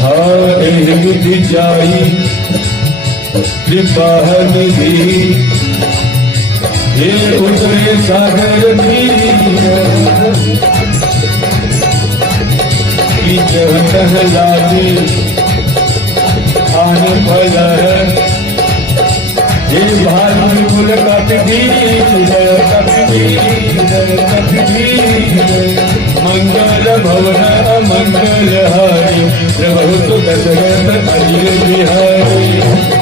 हारे विधि जाई कृपा निधि हे उतरे सागर की टहलादी आन फल हे भाई कुल मंगल भवन मंगल हरि प्रभु तो दशरथ अजय बिहारी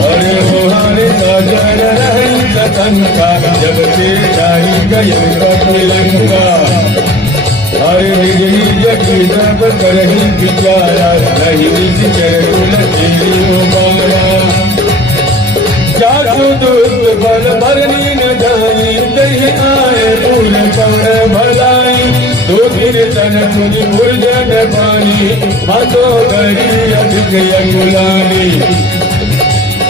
हरे मोहन सागर रही सतंका जब से जाई गय कपिलंका हरे निज निज सब करही विचारा नहीं निज कुल तेरी उबारा जातु दुष्ट बल भरनी न जाई दही आए पूर पवन भलाई दो कीर्तन तुझ मुर्जन पानी हाथो गरी अधिक यकुलानी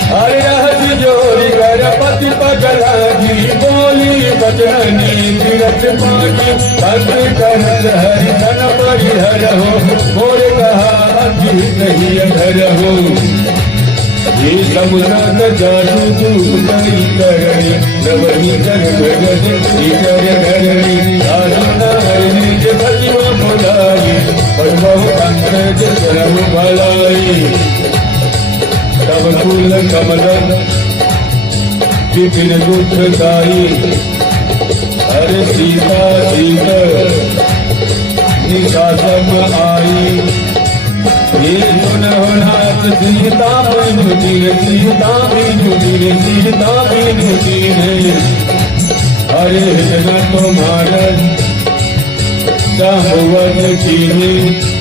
हरे हसी जोरी गणपति पगला जी बोली बचनी तीरथ पानी भक्त करत हरि धन परिहर हो मोर कहा अजीत ही अधर हो ये समुद्र जादू दूत करी करणी नवनी कर भगत कर घरणी साधना हरि भतिमा बुलाई पर बहु अंग्रेज चरम भलाई तब कुल कमल विपिन दुखदाई हरे सीता सीत निशासम आई हे सुनहनाथ सीता बिनुदीन सीता बिनुदीन सीता बिनुदीन हरे जन तुम्हारा जामुवन कीनी